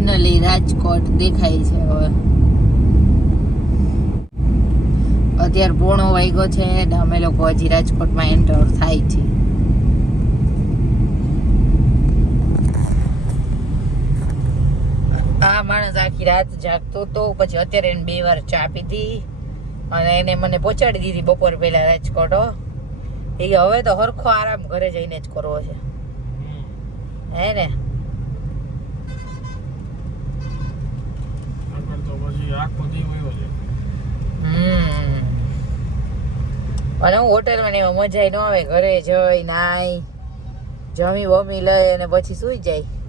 Finally Rajkot દેખાય છે હવે. અત્યારે પોણો વાગ્યો છે ને અમે લોકો હજી રાજકોટમાં એન્ટર થાય છે. આ માણસ આખી રાત જાગતો તો પછી અત્યારે એને બે વાર ચા પીધી. અને એને મને પહોંચાડી દીધી બપોર પહેલા રાજકોટ એ હવે તો હરખો આરામ ઘરે જઈને જ કરવો છે. હે ને આગળ તો પછી આખો દી વયો છે. અને હું હોટેલમાં એમાં મજા ન આવે. ઘરે જઈ, નાઈ, જમી બમી લઈ અને પછી સુઈ જાય.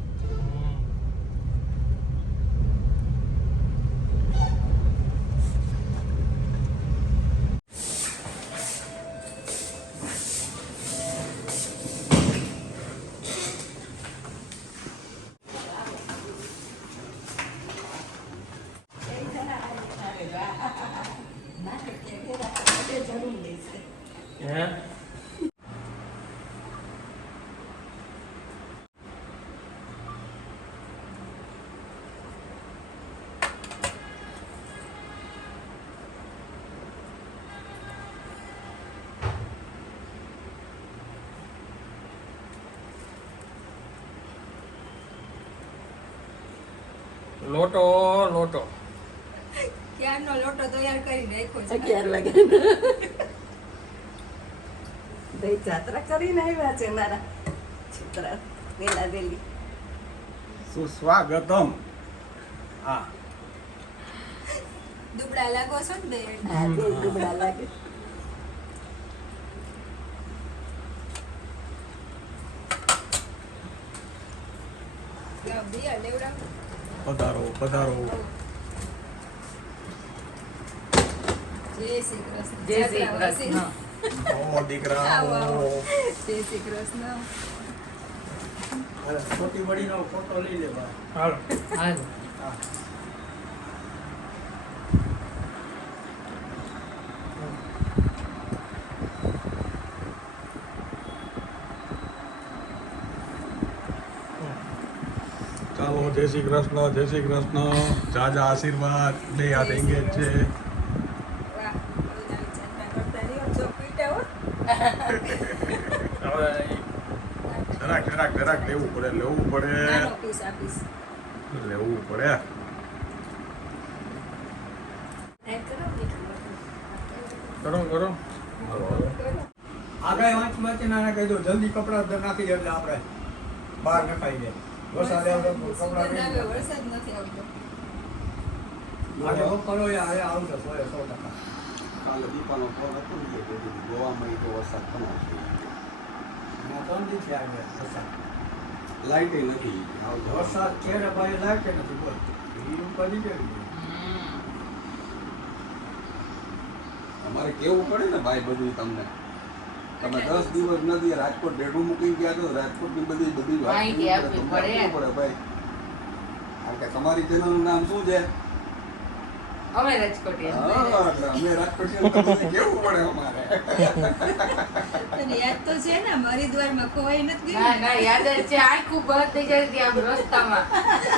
લોટો લોટો. ક્યારનો લોટો તૈયાર કરી નાખ્યો છે? અગિયાર વાગે ભાઈ જાત્રા કરીને આવ્યા છે મારા છોકરા વેલા વેલી. સુસ્વાગતમ. હા. દુબળા લાગો છો ને બે હા દુબળા લાગે. લેવડાવ. પધારો પધારો. જય શ્રી કૃષ્ણ. જય શ્રી કૃષ્ણ. ઓ દીકરા. ઓ. જય શ્રી કૃષ્ણ. છોટી બડીનો ફોટો લઈ લેવા હાલો હાલ. ચાલો જય શ્રી કૃષ્ણ જય શ્રી કૃષ્ણ. જાજા આશીર્વાદ બે આ એંગેજ છે. જરાક જરાક જરાક લેવું પડે લેવું પડે. નાનો લેવું પડે. કરો કરો. આગળ વાંચ વાંચી ના કહી દો જલ્દી કપડા નાખી દે એટલે આપણે બહાર નખાઈ દે વરસાદ આવે આવે, વરસાદ નથી આવતો. આજે બપોરો એ આજે આવશે સો એ સો ટકા. કાલે દીપાનો ફોન હતો ને કીધું ગોવામાં તો વરસાદ ઘણો છે. એમાં ત્રણ છે આવે વરસાદ. લાઇટ નથી. વરસાદ. છે ને ભાઈ લાગે નથી બોલ એ ઉપર કે અમારે કેવું પડે ને ભાઈ બધું તમને? તમે દસ દિવસ નથી રાજકોટ ડેડું મૂકીને ગયા તો રાજકોટની બધી બધી વાત પડે. ભાઈ. કારણ કે તમારી ચેનલનું નામ શું છે? અમે રાજકોટ કેવું પડે અમારે? યાદ તો છે ને હરિદ્વારમાં ખોવાઈ નથી ના ગયું. ના યાદ જ છે આખું બંધ થઈ જાય આમ રસ્તામાં.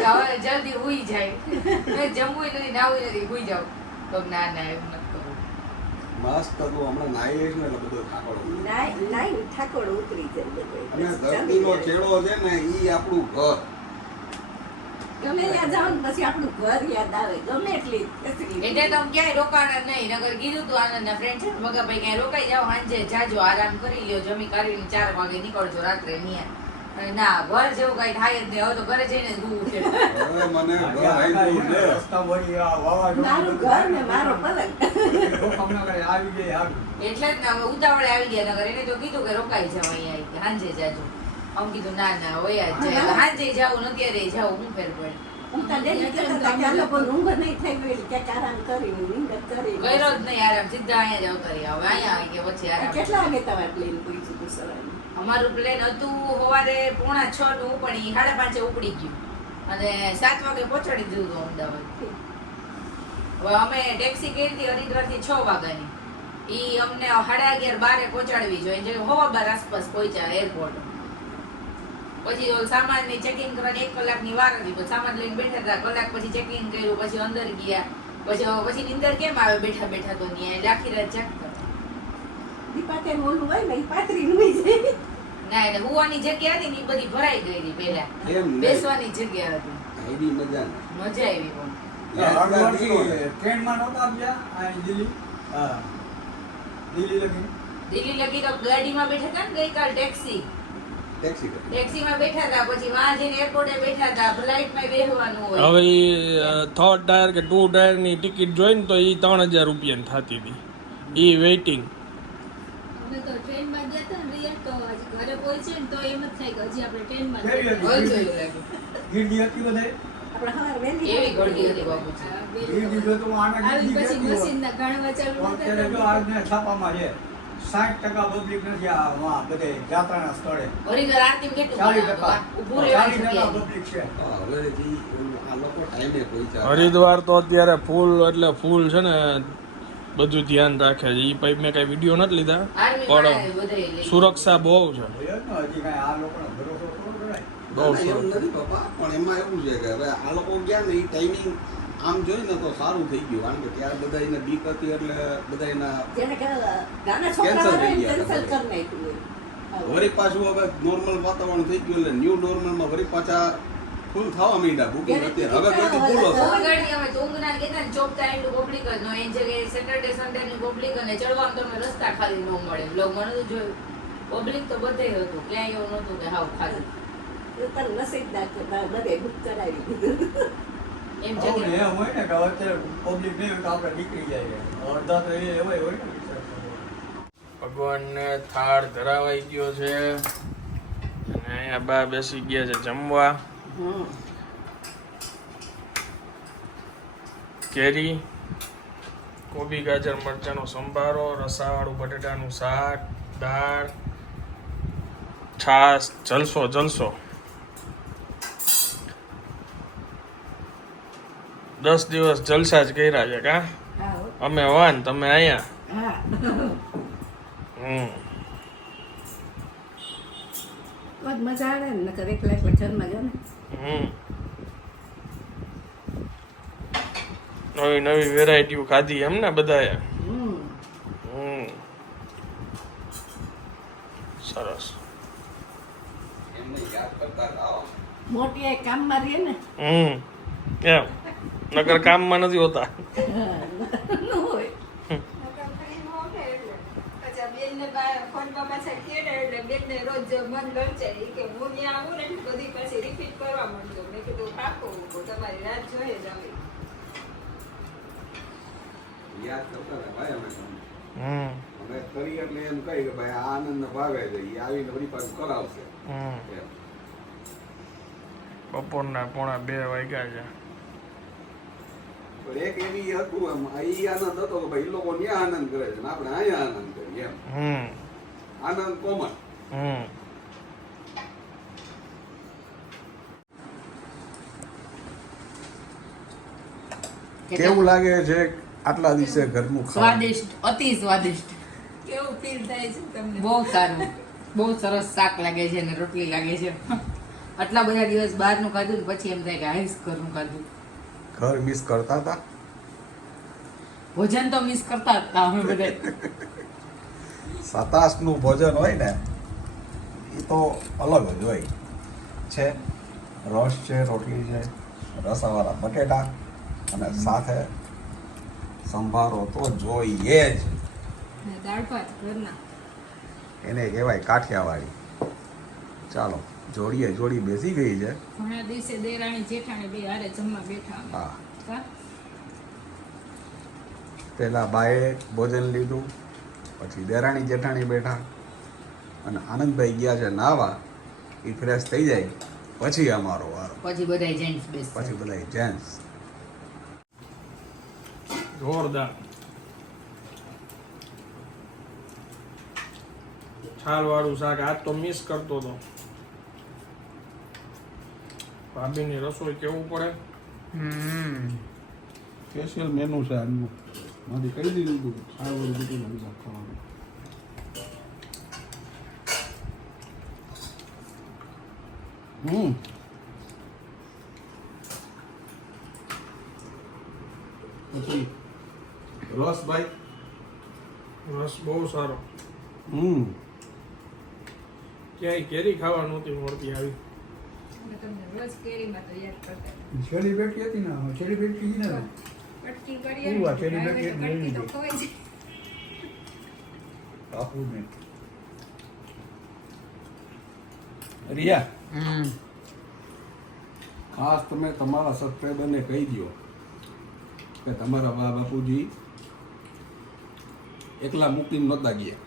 હવે જલ્દી હુઈ જાય. જમવું નથી નાવું નથી હુઈ જાવ તો ના ના એમ નથી કરવું મસ્ત હમણાં નાઈ ને એટલે બધો થાકડો નાઈ નાઈ ઠાકોર ઉતરી જાય અને ધરતીનો છેડો છે ને ઈ આપણું ઘર. ગમે ત્યાં જાવ ને પછી આપણું ઘર યાદ આવે. ગમે એટલી. એટલે તો ક્યાંય રોકાણા નહીં. નગર કીધું તું આનંદના ફ્રેન્ડ છે ને મગાભાઈ ક્યાંય રોકાઈ જાઓ સાંજે જાજો આરામ કરી લ્યો જમી કરીને ચાર વાગે નીકળજો રાત્રે ન્યા. ના ઘર જેવું કઈ થાય જ નહીં. હવે તો ઘરે જઈને જ છે. મને ઘર આઈ ગયું છે. રસ્તા વળી આ વાવાઝોડું મારું ઘર ને મારો પલંગ. જોખમના કાંઈ આવી જાય આવી એટલે જ ને હવે ઉતાવળે આવી ગયા નગર. એને તો કીધું કે રોકાઈ જાવ અહીંયા કે સાંજે જાજો. આમ કીધું ના ના હોય જ જાય. સાંજે જાવું અત્યારે જાવું હું ફેર પડે. અમારું પ્લેન હતું સવારે પોણા છ નું પણ ઈ સાડા પાંચે ઉપડી ગયું. અને સાત વાગે પહોંચાડી દીધું અમદાવાદ. હવે અમે ટેક્સી કરી હતી હરિદ્વારથી છ વાગ્યાની. ઈ અમને સાડા અગિયાર બારે પહોંચાડવી જોઈએ જે હવા બાર આસપાસ પહોંચ્યા એરપોર્ટ પછી સામાનની ચેકિંગ કરવાની એક કલાકની વાર હતી પછી સામાન લઈને બેઠા હતા કલાક પછી ચેકિંગ કર્યું પછી અંદર ગયા પછી પછી નિંદર કેમ આવે બેઠા બેઠા તો નહીં એટલે આખી રાત જાગતા દીપાતે ઓલું હોય ને પાતરી નું જાય ના એટલે હોવાની જગ્યા હતી ને એ બધી ભરાઈ ગઈ હતી પહેલા. બેસવાની જગ્યા હતી. મજા મજા આવી પણ. ટ્રેનમાં નહોતા ગયા આ દિલ્હી? હા. દિલ્હી લગી દિલ્હી લગી તો ગાડીમાં બેઠા હતા ને ગઈકાલ ટેક્સી ટેક્સીમાં બેઠા હતા પછી વાં જઈને એરપોર્ટે બેઠા હતા ફ્લાઇટમાં બેસવાનું હોય. હવે થર્ડ ટાયર કે ટુ ટાયરની ટિકિટ જોઈને તો એ ત્રણ હજાર રૂપિયાની થતી હતી. એ વેઇટિંગ અમે તો ટ્રેનમાં ગયા હતા ને રિયલ તો ઘરે પહોંચે ને તો એમ જ થાય કે હજી આપણે ટ્રેનમાં જ હતી? હલચો એવું લાગ્યું. ગીરડી હતી બધે આપણે સવારે વહેલી એવી ગળદી હતી બાપુજી આ જો તો આને આવી પછી મશીનના ગણવા ચાલુ તો. જો નતા છાપામાં છે. સાઠ ટકા પબ્લિક નથી આ બધે જાત્રાના સ્થળે. હરિદ્વાર તો અત્યારે ફૂલ એટલે ફૂલ છે ને બધું ધ્યાન રાખે છે. એ પાઇપ મેં કઈ વીડિયો નથી લીધા પણ સુરક્ષા બહુ છે. બહુ પણ એમાં એવું છે કે હવે આ લોકો ગયા ને એ ટાઈમિંગ આમ જોઈ ને તો સારું થઈ ગયું કારણ કે ત્યારે બધા એને બીક હતી એટલે બધા એના જેને કે નાના Cancel છોકરા થઈ ગયા કેન્સલ હતા વળી પાછું હવે નોર્મલ વાતાવરણ થઈ ગયું એટલે ન્યૂ નોર્મલમાં વળી પાછા ફૂલ થવા માંડ્યા બુકિંગ અત્યારે. હવે તો ફૂલ હશે કોઈ તો અમે ચોંગના કહેતા ને ચોકતા એટલું પબ્લિક નો એ. જગ્યાએ સેટરડે સન્ડે ની પબ્લિક અને ચડવામાં તમને રસ્તા ખાલી ન મળે. બ્લોગ મને તો જોયું. પબ્લિક તો બધે હતું. ક્યાંય એવું નતું કે હાવ ખાલી. એ તને નસીબદાર છે બધે બુક કરાવી દીધું. એમ ને જગ્યા એમ હોય ને કે અત્યારે પબ્લિક નહીં હોય તો આપણે નીકળી જાય અડધા તો એ એવાય હોય ને ભગવાનને થાળ ધરાવાઈ ગયો છે. અને અહીંયા બા બેસી ગયા છે જમવા. કેરી કોબી ગાજર મરચાંનો સંભારો રસાવાળું બટેટાનું શાક દાળ છાશ જલસો જલસો. દસ દિવસ જલસા જ કર્યા છે કા. અમે વાન તમે અહીંયા? હમ. મજા આવે ને નકર એકલા એકલા ઘરમાં જો ને હમ. નવી નવી વેરાયટીઓ ખાધી એમ ને બધાએ? હમ. સરસ. મોટી કામમાં રહીએ ને. હમ. એમ નગર કામમાં નથી હોતા. કરી એટલે એમ કહી કે ભાઈ આ આનંદ ભાવે છે એ આવીને વળી પાછું કરાવશે. હમ. બપોરના પોણા બે વાગ્યા છે. એક એવી હતું એમ આનંદ હતો કે ભાઈ લોકો ત્યાં આનંદ કરે છે આપણે અહીંયા આનંદ કરીએ એમ. આનંદ કોમન. કેવું લાગે છે આટલા દિવસે ઘરનું સ્વાદિષ્ટ અતિ સ્વાદિષ્ટ. કેવું ફીલ થાય છે તમને? બહુ સારું. બહુ સરસ શાક લાગે છે અને રોટલી લાગે છે. આટલા બધા દિવસ બહારનું ખાધું પછી એમ થાય કે આઈસ ઘરનું ખાધું. ઘર મિસ કરતા હતા? ભોજન તો મિસ કરતા હતા અમે બધા. સાતાશનું ભોજન હોય ને એ તો અલગ જ હોય. છે રસ છે રોટલી છે રસાવાળા બટેટા અને સાથે સંભારો તો જોઈએ જ. એને કહેવાય કાઠિયાવાડી. ચાલો જોડીએ જોડી બેસી ગઈ છે. ઘણા દિવસે દેરાણી જેઠાણી બે હારે જમવા બેઠા હા. પહેલાં બાએ ભોજન લીધું પછી દેરાણી જેઠાણી બેઠા અને આનંદભાઈ ગયા છે નાવા એ ફ્રેશ થઈ જાય પછી અમારો વારો. પછી બધા જેન્ટ્સ બેસ પછી બધા જેન્ટ્સ જોરદાર. છાલ વાળું શાક આજ તો મિસ કરતો હતો ભાભીની રસોઈ કેવું પડે? સ્પેશિયલ મેનુ છે આજનું મારી કહી દીધું સારું બધું બધું શાક ખાવાનું હમ. પછી? રસ ભાઈ? રસ બહુ સારો. હમ. ક્યાંય કેરી ખાવા નહોતી મળતી આવી. છેલ્લી બેટી હતી ને છેલ્લી બેટી કીધી ને કટકી તો. ખવાય રિયા. ખાસ તમે તમારા સબસ્ક્રાઈબરને કહી દો કે તમારા બા બાપુજી એકલા મૂકીને નહોતા ગયા.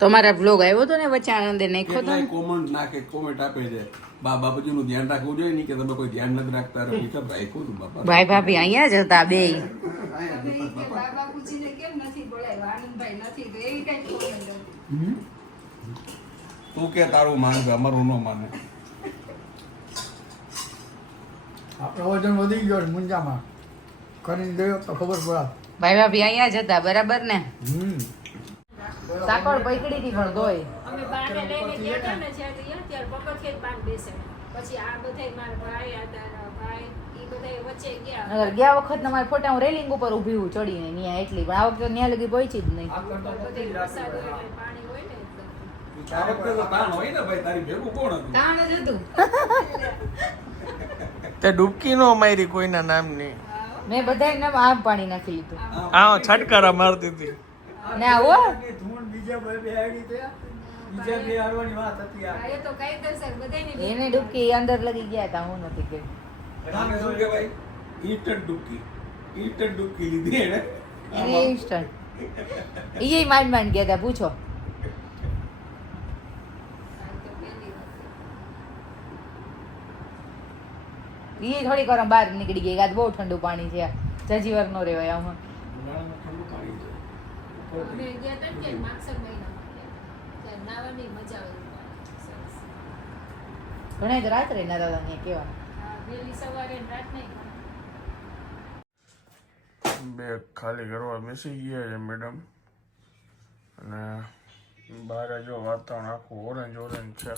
તમારા બ્લોગ આવ્યો તો ને વચ્ચે આનંદે નાખ્યો તો કોમેન્ટ નાખે કોમેન્ટ આપે છે. બા બાપુજીનું ધ્યાન રાખવું જોઈએ નહીં કે તમે કોઈ ધ્યાન નથી રાખતા અરે મીઠા રાખ્યું હતું બાપા. ભાઈ ભાભી અહીંયા જ હતા બે. તો તું કે તારું માન અમારું ન માને. આપણો વજન વધી ગયો છે મુંજામાં. કરીને ગયો તો ખબર પડે. ભાઈ ભાભી અહીંયા જ હતા બરાબર ને? હમ. સાકળ પકડી હતી પણ તોય. અમે બાને લઈને ગયા હતા ને જ્યાં ગયા ત્યારે પગથિયે બાન બેસે. પછી આ બધા મારા ભાઈ હતા ભાઈ ઈ બધાય વચ્ચે ગયા. ગયા વખત મારા ફોટા હું રેલિંગ ઉપર ઊભી હું ચડીને ન્યા એટલી. પણ આ વખતે ન્યા લગી પહોંચી જ નહીં. બધે વરસાદ હોય. એટલે પાણી હોય ને એકદમ. આ તાણ હોય ને ભાઈ? તારી ભેગું કોણ હતું? તાણ જ હતું. તે ડૂબકી નો મારી કોઈના નામની. મેં બધા નામ આમ પાણી નાખી લીધું. આ છટકારા મારતી હતી. ને આવો ધૂણ બીજા બે બીજા બે આવવાની વાત હતી આ. આ એ તો કાયદેસર બધાયની એને ડૂબકી અંદર લગી ગયા હતા હું નથી કે આને શું કહેવાય? ઈંટ જ ડૂબકી. ઈંટ ડૂબકી લીધી એને એને ઇન્સ્ટન્ટ એ માંડ માંડ ગયા હતા પૂછો. એ થોડી વાર બહાર નીકળી ગઈ આજ બહુ ઠંડુ પાણી છે જજીવર નો રેવાય આમાં. ઠંડુ પાણી છે. અમે ગયા હતા ને ત્યારે માગસર મહિનામાં ગયા. ત્યારે નાહવાની મજા આવે ઘણા જ રાત્રે ના દાદા ને કેવા વહેલી સવારે ને રાતને બે ખાલી કરવા બેસી ગયા છે મેડમ અને બહાર જો વાતાવરણ આખું ઓરેન્જ ઓરેન્જ છે.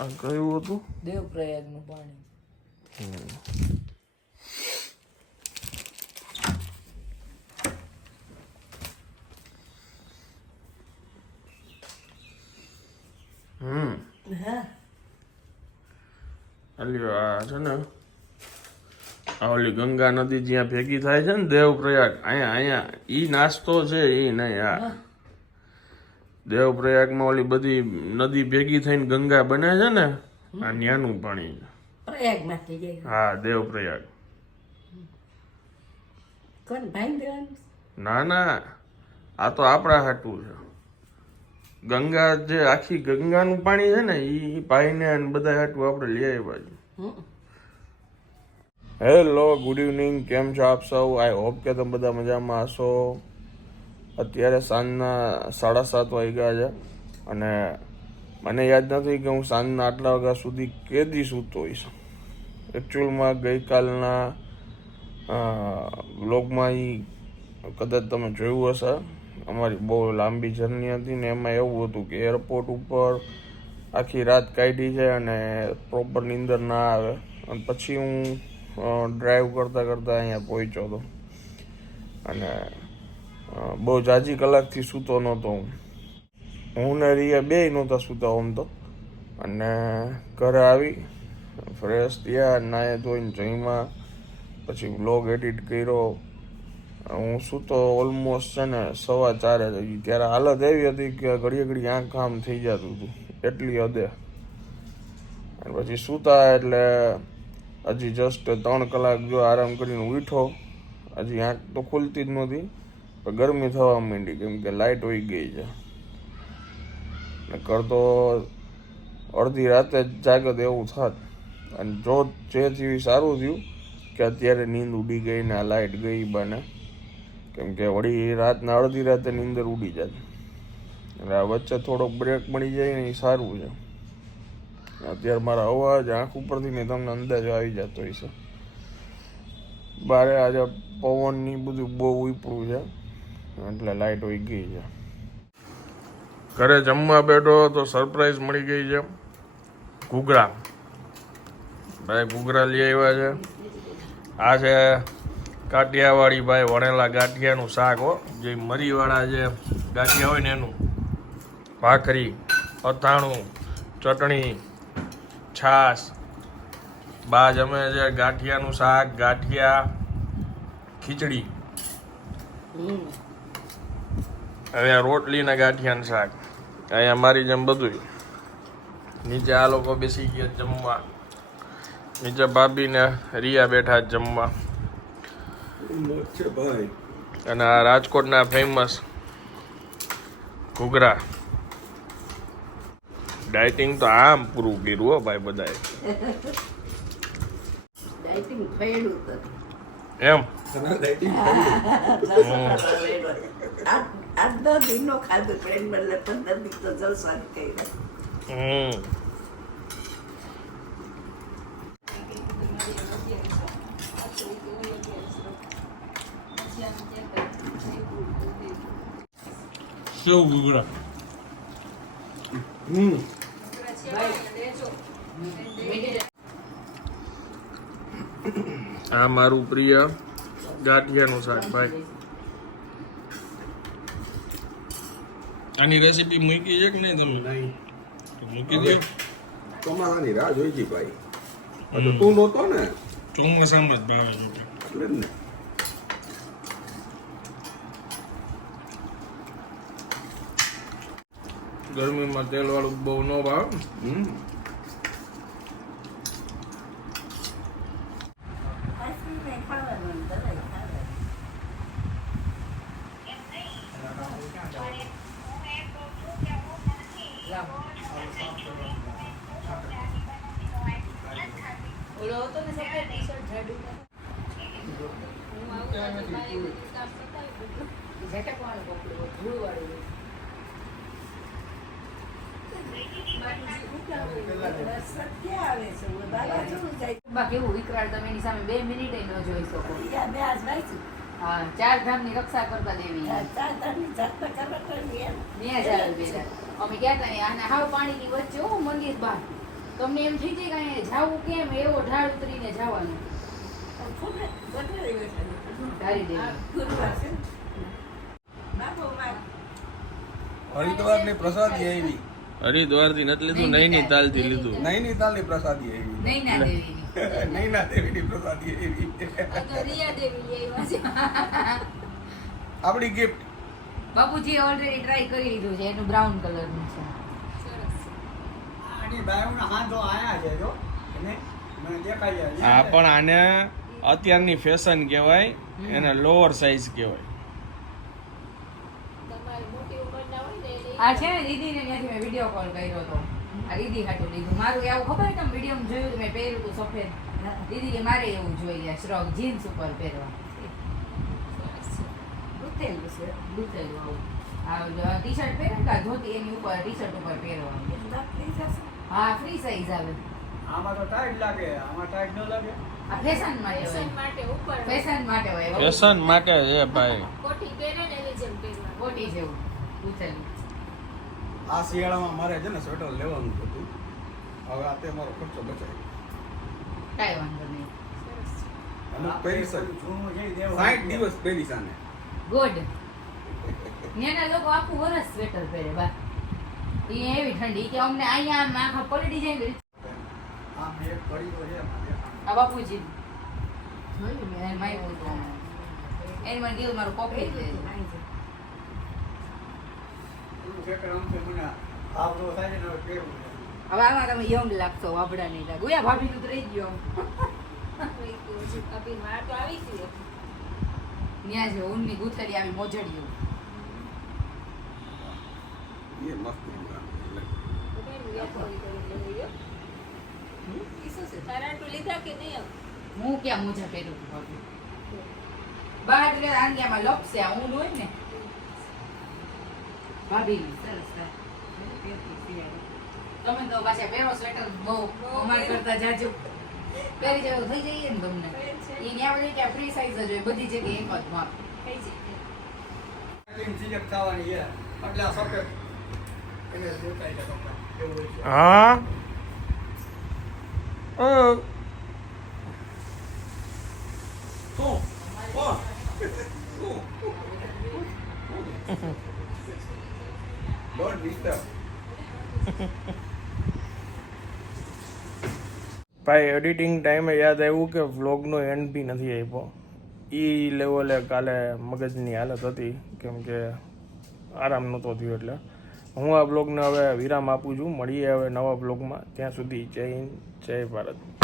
આ કયું હતું? દેવ પ્રયાગ પાણી. હમ. અલ્યો આ છે ને આ ઓલી ગંગા નદી જ્યાં ભેગી થાય છે ને દેવપ્રયાગ અહીંયા અહીંયા ઈ નાસ્તો છે ઈ નહીં આ દેવપ્રયાગમાં ઓલી બધી નદી ભેગી થઈને ગંગા બને છે ને આ ન્યાનું પાણી. હા દેવપ્રયાગ. ના ના આ તો આપણા હાટું છે. ગંગા જે આખી ગંગાનું પાણી છે ને એ ભાઈને અને બધા હાટું આપણે લઈ આવ્યા છે. હેલો ગુડ ઇવનિંગ કેમ છો આપ સૌ? આઈ હોપ કે તમે બધા મજામાં હશો. અત્યારે સાંજના સાડા સાત વાગ્યા છે અને મને યાદ નથી કે હું સાંજના આટલા વાગ્યા સુધી કેદી સૂતો હોઈશ. એકચ્યુઅલમાં ગઈકાલના બ્લોગમાં એ કદાચ તમે જોયું હશે. અમારી બહુ લાંબી જર્ની હતી ને એમાં એવું હતું કે એરપોર્ટ ઉપર આખી રાત કાઢી છે અને પ્રોપર નીંદર ના આવે. અને પછી હું ડ્રાઈવ કરતાં કરતાં અહીંયા પહોંચ્યો હતો. અને બહુ જાજી કલાકથી સૂતો નહોતો હું. હું ને રિયા બે નહોતા સૂતા આમ તો. અને ઘરે આવી, ફ્રેશ થયા, નાહે ધોઈને જઈમાં પછી બ્લોગ એડિટ કર્યો. હું સૂતો ઓલમોસ્ટ છે ને સવા ચારે થઈ ત્યારે હાલત એવી હતી કે ઘડીએ ઘડી આંખ આમ થઈ જતું હતું, એટલી હદે. અને પછી સૂતા એટલે હજી જસ્ટ ત્રણ કલાક જો આરામ કરીને ઉઠો. હજી આંખ તો ખુલતી જ નહોતી. પણ ગરમી થવા માંડી, કેમ કે લાઇટ વહી ગઈ છે. નકર તો અડધી રાતે જ જાગત એવું થાત. અને જો જે થયું સારું થયું, કે અત્યારે નીંદ ઉડી ગઈ ને આ લાઇટ ગઈ બને. કેમ કે વળી રાતના અડધી રાતે નીંદર ઉડી જાય એટલે આ વચ્ચે થોડોક બ્રેક મળી જાય ને એ સારું છે. અત્યારે મારા અવાજ, આંખ ઉપરથી ને તમને અંદાજો આવી જતો હશે બારે આજે પવનની બધું બહુ ઉપડું છે. એટલે લાઇટ વહી ગઈ છે. ઘરે જમવા બેઠો તો સરપ્રાઈઝ મળી ગઈ છે. ઘૂઘરા. ભાઈ ઘૂઘરા લઈ આવ્યા છે. આ છે કાઠિયાવાડી ભાઈ વણેલા ગાંઠિયાનું શાક હો. જે મરીવાળા જે ગાંઠિયા હોય ને એનું. ભાખરી, અથાણું, ચટણી, છાશ. બા જમે છે ગાંઠિયાનું શાક, ગાંઠિયા, ખીચડી. અહીંયા રોટલી ને ગાંઠિયાનું શાક. અહીંયા મારી જેમ બધું નીચે આ લોકો બેસી ગયા જમવા. નીચે ભાભી ને રિયા બેઠા છે જમવા. અને આ રાજકોટના ફેમસ ઘૂઘરા. ડાયટિંગ તો આમ પૂરું કર્યું હો ભાઈ બધાએ. ડાયટિંગ ફેડું તો. એમ? આઠ દસ દિનનો ખાધું ટ્રેન બદલે પંદર દિન તો જલસા કર્યા હમ. હમ. આ મારું પ્રિય ગાંઠિયાનું શાક ભાઈ. આની રેસીપી મૂકી છે કે નહીં તમે? નહીં. મૂકી દે. ચોમાસાની રાહ જોઈ હતી ભાઈ. અને તું નહોતો ને. ચોમાસામાં જ ભાવે છે એટલે ને. ગરમીમાં તેલ વાળું બહુ ન ભાવ. હમ ઓલો હતો ને સફેદ ટી-શર્ટ જાડુ હું આવું તો મારી બધું કામ પતાવી દીધું. ઝટકવાનું કપડું હોય, ધૂળવાળું હોય. બા કેવું વિકરાળ તમે એની સામે બે મિનિટ ન જોઈ શકો ચાર રક્ષા કરતા દેવી. અમે ગયા ને હાવ પાણીની વચ્ચે હું મંદિર બહાર. તમને એમ થઈ જાય કે જાવું કેમ એવો ઢાળ ઉતરીને જવાનું. હરિદ્વારની પ્રસાદી આવી. હરિદ્વારથી નથી લીધું નૈનીતાલથી લીધું. નૈનીતાલની પ્રસાદી આવી. નહીં ના દેવીની. નૈના દેવીની પ્રસાદી છે. આપણી ગિફ્ટ બાપુજી ઓલરેડી ટ્રાય કરી લીધું છે એનું બ્રાઉન કલરનું છે. સરસ. આની આયા છે જો એને મને દેખાઈ જાય આ પણ આને અત્યારની ફેશન કહેવાય એને લોઅર સાઇઝ કહેવાય. આ છે ને દીદીને ત્યાંથી મેં વીડિયો કોલ કર્યો હતો. આ દીદી હાટું લીધું. મારું એવું ખબર છે તમે મીડિયમ જોયું મેં પહેર્યું હતું સફેદ. દીદી કે મારે એવું જોઈએ શ્રોક જીન્સ ઉપર પહેરવા ઉતેલું છે. લૂંટેલું આવું. આ ટી શર્ટ પહેરે ને કાં ધોતી એની ઉપર ટી શર્ટ ઉપર પહેરવાનું. હા ફ્રી સાઈઝ આવે. આમાં તો ટાઈટ લાગે આમાં ટાઈટ ન લાગે. ફેશન માટે ફેશન હોય. માટે ઉપર ફેશન માટે હોય. ફેશન માટે છે ભાઈ. કોટી પહેરે ને એની જેમ પહેરવાનું. કોટી જેવું. લૂંટેલું આ શિયાળામાં મારે છે ને સ્વેટર લેવાનું હતું. હવે આ તે મારો ખર્ચો બચાય. કાંઈ વાંધો નહીં. સરસ. અમુક પહેરી શકે સાઠ દિવસ પહેરી સાને. ગુડ. નેના લોકો આખું વરસ સ્વેટર પહેરે બા. એ એવી ઠંડી કે અમને અહીંયા આખા પલટી જાય છે આ બાપુજી. જોયું મેં માય એને મને કીધું મારું કોપી દે એનું સ્વેટર આમ છે મને આવડો થાય છે ને હવે આમાં તમે યંગ લાગશો વાબડા નહીં લાગો ભાભી રહી ગયો. ત્યાં છે ઊનની આવી મોજડીઓ એ મસ્ત? હું ક્યાં મોજા પહેરું બાર ભાભી બહાર એટલે આંગિયામાં લપસે આ ઊન હોય ને ભાભી સરસ. તમે તો પાછા પહેરો સ્વેટર બહુ અમાર કરતા જાજો પહેરી જવું થઈ જઈએ ને તમને છે. ઈ ત્યાં ફ્રી સાઈઝ જ હોય બધી જગ્યાએ એક જ માપ થઈ select થવાની છે. એટલે આ સફેદ એને. હા શું? કોણ? Don't disturb. ભાઈ એડિટિંગ ટાઈમે યાદ આવ્યું કે વ્લોગનો એન્ડ બી નથી આપ્યો. એ લેવલે કાલે મગજની હાલત હતી, કેમ કે આરામ નહોતો થયો એટલે. હું આ બ્લોગને હવે વિરામ આપું છું. મળીએ હવે નવા બ્લોગમાં ત્યાં સુધી જય હિન્દ, જય ભારત.